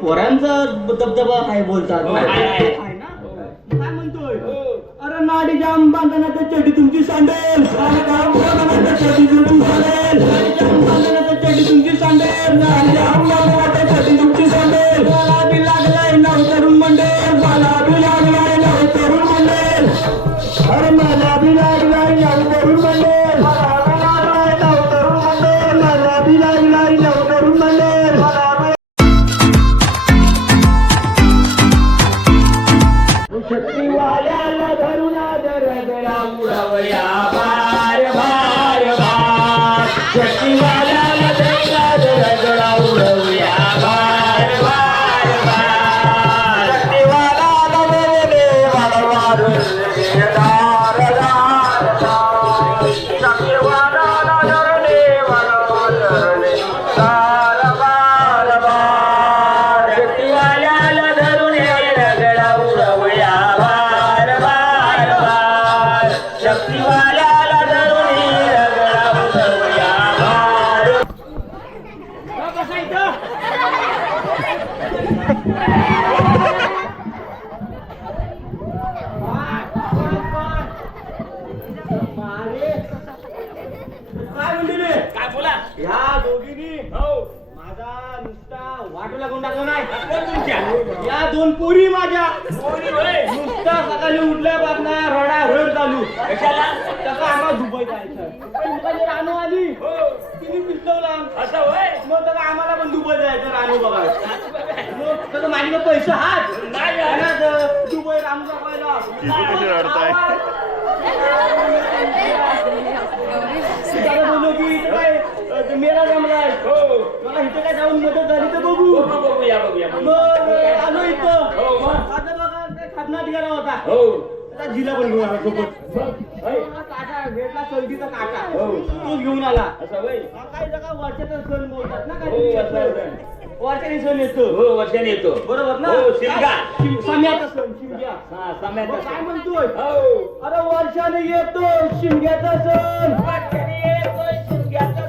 पोरांचा दबदबा आहे बोलतात आहे ना. काय म्हणतोय? अरे नाडी जाम बांधना तर चटी तुमची सांडेल. नाडी जाम बांधना तर चटी तुमची सांडेल. नाडी जाम बांधना तर चटी तुमची सांडेल. नाडी जाम बांधना तर चटी तुमची सांडेल. मला बी लागलाय नाव तरुण मंडळ. मला बी लागलाय नाव तरुण मंडळ. अरे मला बी लागलाय नाव तरुण मंडळ. मला बी लागलाय नाव तरुण मंडळ. मला बी लागलाय नाव तरुण मंडळ. शक्तीवाल्याला धरून रगडा उडवया भार भार भार. शक्तीवाल्याला धरून रगडा उडवया भार भार भार. शक्तीवाल्याला धरून वारंवार दार दार दार. शक्तीवाल्याला धरून वारंवार दार दार दार. शक्तीवाल्याला धरून रगडा उडवया शक्तीवाल्याला धरून रगडा उडवया भार. काय म्हणते काय बोला या दोघींनी माझा नुसता वाटू लागून टाकला नाही. या दोन पोरी माझ्या नुसता सकाळी उठल्या बातम्या रडा रड चालू. तसा आम्हाला दुबई जायचं. रानू आली तिने पिसवला असं होय. मग तसं आम्हाला पण दुबई जायचं रानू बघा. मग तसं माझ्याकडे पैसे हात नाही दुबई रानू दाखवायला. बोललो की काय मेरा जमलाय मला इथे काय जाऊन मदत झाली तर बघू. आलो इथं आता बघा खादनात गेला होता. जिला पण घेऊन आला सोबत. काटा भेटला सलगीचा काटा तो घेऊन आला. असं काही जगा वर्षाचा सण बोलतात ना. काय वर्षाने सण येतो. वर्षाने येतो बरोबर ना. साम्याचा सण शिमग्या. काय म्हणतोय? अरे वर्षाने येतो शिमग्याचा सण. वर्षाने येतो शिमग्याचा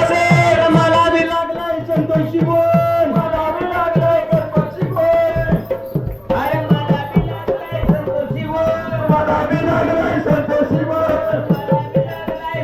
सण. मला बी लागलाय संतोषी बोल. मला बी लागलाय गणपती बोल. अरे मला बी लागलाय संतोषी बोल. मला बी लागलाय संतोषी बोल.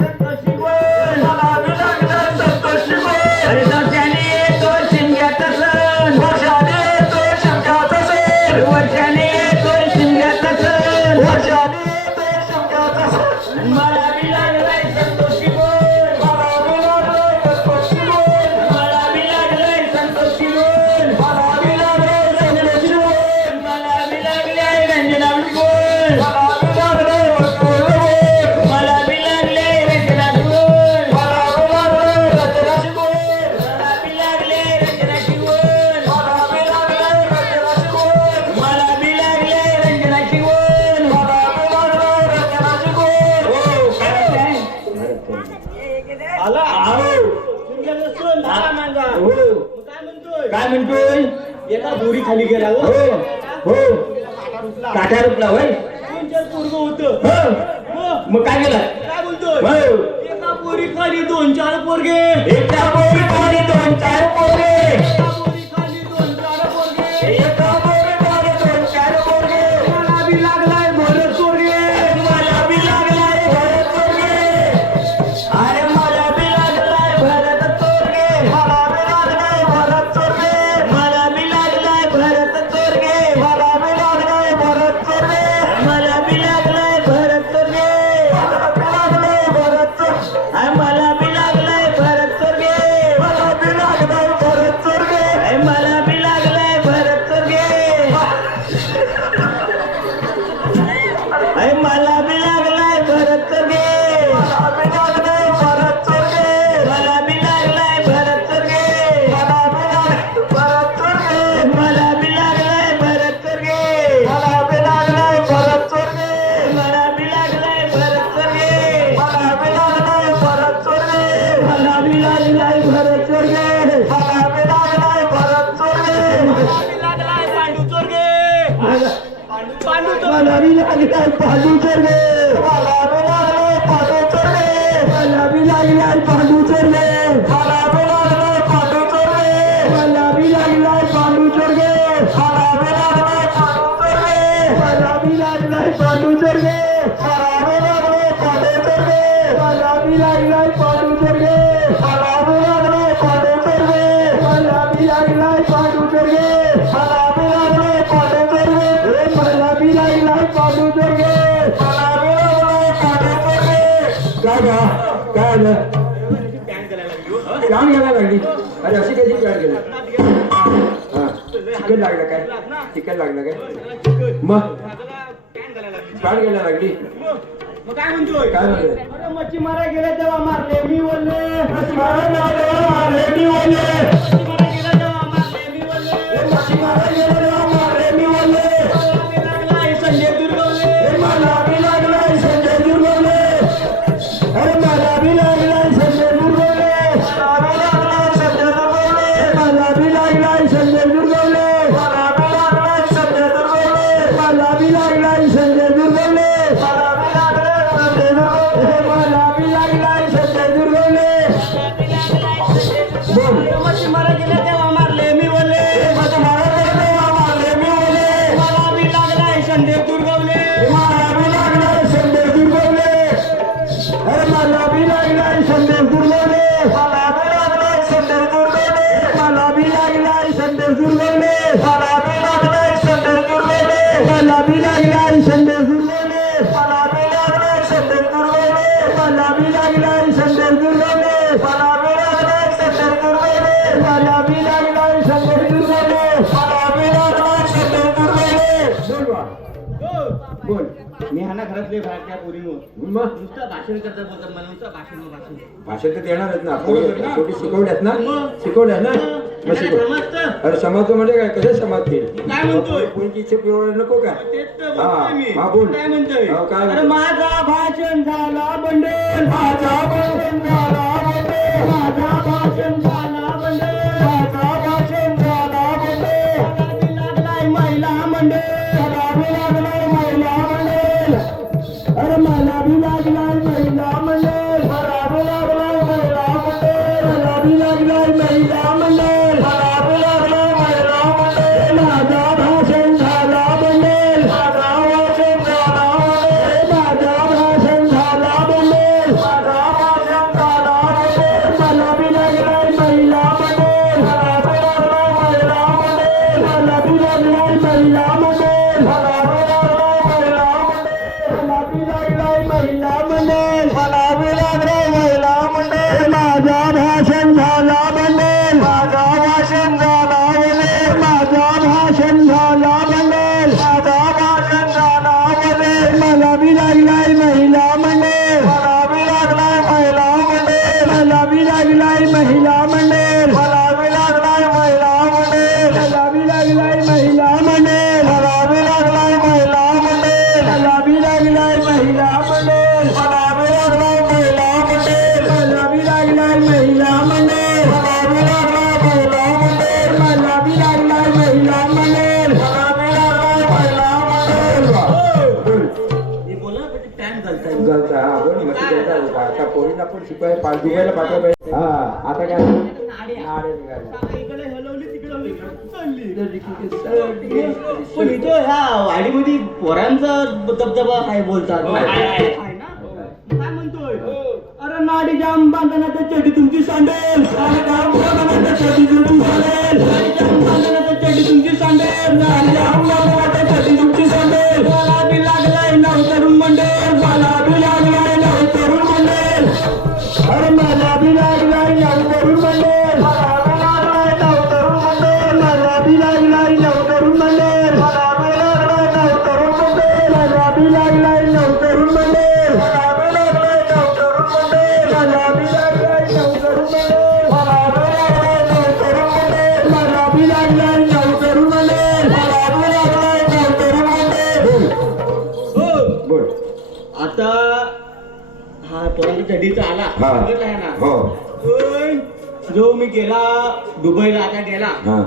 संतोषी बोल. मला बी लागलाय संतोषी बोल. अरे वर्षाने येतो शिमग्याचा सण. वर्षाने येतो शिमग्याचा सण. वर्षाने येतो शिमग्याचा सण. वर्षाने मला बी लागलाय संतोषी बोल. मला बी लागलाय गणपती बोल. मला बी लागलाय संतोषी बोल. मला बी लागलाय रंजनाची बोल. मला बी लागलाय रंजनाची बोल. मला बी लागलाय बोल. मला बी लागलाय रंजनाची बोल. मला बी लागलाय रंजनाची बोल. मला बी लागलाय रंजनाची बोल. मला बी लागलाय रंजनाची बोल. मला बी लागलाय रंजनाची बोल. मला बी लागलाय रंजनाची बोल. आला काय म्हणतोय? एका दोरी खाली गेला काठ्या रुपला होय. 2-4 पोरग होत. मग काय केलं? काय बोलतोय? एका पोरी खाली 2-4 पोरगे. एका पोरी खाली 2-4 पोरगे. एका पोरी खाली 2-4 पोरगे. एका पोरी खाली 2-4 पोरगे. मला बी लागलाय भरत पोरगे. मला बी लागलाय भरत पोरगे. अरे मला बी लागलाय भरत चोरगे. मला बी लागलाय भरत चोरगे. मला बी लागलाय भरत चोरगे. मला बी लागलाय भरत चोरगे. मला बी लागलाय भरत चोरगे. मला बी लागलाय भरत चोरगे. मला बी लागलाय भरत चोरगे. मला बी लागलाय भरत चोरगे. मला बी लागलाय भरत चोरगे. मला बी लागलाय भरत चोरगे. मला बी लागलाय भरत चोरगे. मला बी लागलाय भरत चोरगे. मला बी लागलाय भरत चोरगे. मला बी लागलाय भरत चोरगे. मला बी लागलाय भरत चोरगे. मला बी लागलाय भरत चोरगे. मला बी लागलाय भरत चोरगे. मला बी लागलाय भरत चोरगे. मला बी लागलाय पांडू चोरगे. मला बी लागलाय पांडू चोरगे. मला बी लागलाय पांडू चोरगे. मला बी लागलाय पांडू चोरगे. बी लागलाय पांडुतर गे मला बी लागलाय पांडुतर गे मला बी लागलाय पांडुतर गे मला बी लागलाय पांडुतर गे मला बी लागलाय पांडुतर गे मला बी लागलाय पांडुतर गे काय झालं पॅन घ्यायला लागली अरे अशी कशी पॅन गेली हा चिकन लागलं काय चिकन लागलं काय मग पॅन घ्यायला लागली मग काय म्हणतोय काय म्हणतोय अरे मच्छी मारा गेला तेव्हा मारले मी बोलले मच्छी मारायला मारले मी बोलले मच्छी मारा गेला तेव्हा मारले मी बोलले मच्छी मारायला गेला मारले मी बोलले लागलाय संजय दुर्गवले मला बी लागलाय संजय दुर्गवले अरे मला बी लागलाय संजय दुर्गवले मला बी लागलाय संजय दुर्गवले मला बी लागलाय संजय दुर्गवले मला बी लागलाय संजय दुर्गवले मला बी लागलाय संजय दुर्गवले बोल मच्छी मारा गेला तेव्हा मारले मी बोलले मच्छी मारायला गेला मारले मी बोलले मला बी लागलाय संजय दुर्गवले मला बी लागलाय संदेश दुर्गवले अरे मला बी लागलाय संदेश दुर्गवले मला बी लागलाय संदेश दुर्गवले मला बी लागलाय संदेश दुर्गवले मला बी लागलाय संदेश दुर्गवले मला बी लागलाय संदेश दुर्गवले मला बी लागलाय संदेश दुर्गवले मला बी लागलाय संदेश दुर्गवले मला बी लागलाय संदेश दुर्गवले मला बी लागलाय संदेश दुर्गवले मला बी लागलाय संदेश दुर्गवले बोल मी हा ना घरातले बाहेरच्या पोरींवर मग नुसतं भाषण करता बोलतात मला नुसतं भाषण भाषा तर देणारच ना बरोबर ना. शेवटी शिकवल्यात ना मग. शिकवल्यात ना मग मला शिकव समजतं अरे समाज म्हणजे काय कसं समाज केली काय म्हणतोय? कोणची इच्छा पिरवायला नको का तेच तर हा बोलतोय मी हा बोल काय म्हणतोय हा, काय अरे माझा भाषण झाला बंडेल माझा भाषण झाला बंडे माझा भाषण झाला बंडेल माझा भाषण झाला बंडे मला बी लागलाय महिला मंडळ मला बी लागलाय महिला मंडळ अरे मला बी लागलाय महिला मंडळ मला बी लागलाय महिला मंडळ मला बी लागलाय महिला मंडळ मला बी लागलाय महिला मंडळ माझा भाषण झाला मंडळ माझा भाषण झाला मंडळ माझा भाषण झाला मंडळ माझा भाषण झाला मंडळ मला बी लागलाय महिला मंडळ मला बी लागलाय महिला मंडळ मला बी लागलाय महिला मंडळ मला बी लागलाय महिला मंडळ मला बी लागलाय महिला मंडळ मला बी लागलाय महिला मंडळ माझा भाषण झाला मंडळ माझा भाषण झाला मंडळ माझा भाषण झाला मंडळ माझा भाषण झाला मंडळ मला बी लागलाय महिला मंडळ मला बी लागलाय महिला मंडळ मला बी लागलाय महिला मंडळ मला बी लागलाय महिला मंडळ मला बी लागलाय महिला मंडळ मला बी लागलाय महिला मंडळ मला बी लागलाय महिला मंडळ मला बी लागलाय महिला मंडळ मला बी लागलाय महिला मंडळ मला बी लागलाय महिला मंडळ मला बी लागलाय महिला मंडळ मला बी लागलाय महिला मंडळ मी बोला पण टाइम घालताय गलता हा बोल मग गलता आता पोरीला पण शिकवाय पाच दुखायला पाठवायला पाहिजे हा आता काय नाडे निघाले इकडे हलवली तिकडे हलवली चालली चालली. पण इथं ह्या वाडीमध्ये पोरांचा दबदबा आहे बोलतात आहे. आहे ना? काय म्हणतोय अरे नाडी जाम बांधना तर चटी तुमची सांडेल नाडी जाम बांधना तर चटी तुमची सांडेल नाडी जाम बांधना तर चटी तुमची सांडेल नाडी जाम बांधना तर चटी तुमची सांडेल मला बी लागलाय नव तरुण मंडळ मला बी लागलाय नव तरुण मंडळ अरे मला बी लागलाय नवतरुण मंडळ मला बी लागलाय नवतरुण मंडळ मला बी लागलाय नवतरुण मंडळ मला बी लागलाय नवतरुण मंडळ मला बी लागलाय नवतरुण मंडळ मला बी लागलाय नवतरुण मंडळ मला बी लागलाय नवतरुण मंडळ मला बी लागलाय नवतरुण मंडळ मला बी लागलाय नवतरुण मंडळ मला बी लागलाय नवतरुण मंडळ बोल आता हा पोरांच्या चढीचा आला हा. बघितलाय ना हो पण जो मी गेला दुबईला आता गेला हा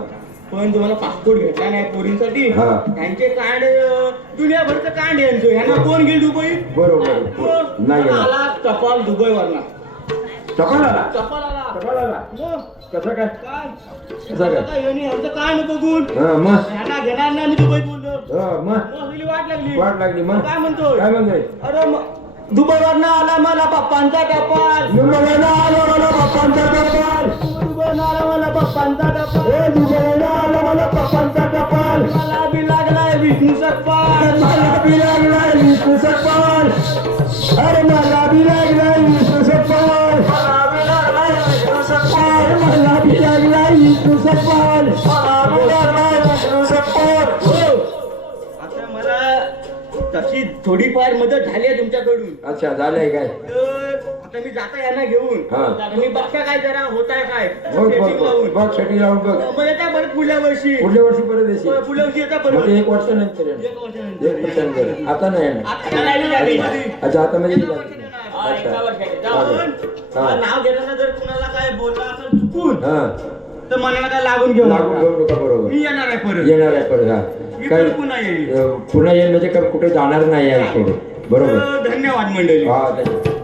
पण तुम्हाला पासपोर्ट भेटला नाही पोरींसाठी हा. त्यांचे कार्ड दुनियाभरचं कार्ड यांचं ह्यांना कोण गेल दुबई बरोबर नाही येणार. आला टपाल दुबईवरला टपाल आला टपाल आला टपाल आला मग कसं काय काय कसं काय आता यांनी ह्यांचं कार्ड बघून हा मग ह्यांना घेणार नाही मी दुबईत बोललो हा मग मग हिला वाट लागली वाट लागली मग काय म्हणतोय काय म्हणतोय अरे दुबईवरनं आला मला बाप्पांचा टपाल दुबईला आला मला बाप्पांचा टपाल दुबईवरनं आला मला बाप्पांचा टपाल ए दुबईला आला मला बाप्पांचा टपाल मला बी लागलाय विष्णू सकपाल मला बी लागलाय विष्णू सकपाल अरे मला बी लागलाय विष्णू सकपाल मला बी लागलाय विष्णू सकपाल मला बी लागलाय विष्णू सकपाल मला बी लागलाय विष्णू सकपाल आता मला तशी थोडीफार मदत झाली आहे तुमच्याकडून अच्छा झालंय काय तर आता मी जाता यांना घेऊन हा. तर मी बघता काय जरा होत आहे काय बघ बघ setting लावून. बघ शेटी लावून बघ मग येता परत पुढल्या वर्षी पुढल्या वर्षी परत येशील पुढल्या वर्षी येता मग परत ते 1 वर्षानंतर येणार. एक वर्षानंतर. 1 वर्षानंतर आता नाही येणार आता नाही लागली. अच्छा आता म्हणजे एका वर्षात येणार. हा, एका वर्षात. जाऊन, हा. नाव घेताना जर कुणाला काय बोलला असेल चुकून हा तर मनाला काय लागून घेऊ लागून घेऊ नका बरोबर मी येणार आहे परत येणार आहे परत हा मी काय पण पुन्हा येईल पुन्हा येईल म्हणजे काय कुठे जाणार नाही आहे सोडून बरोबर तर धन्यवाद मंडळी हा धन्यवाद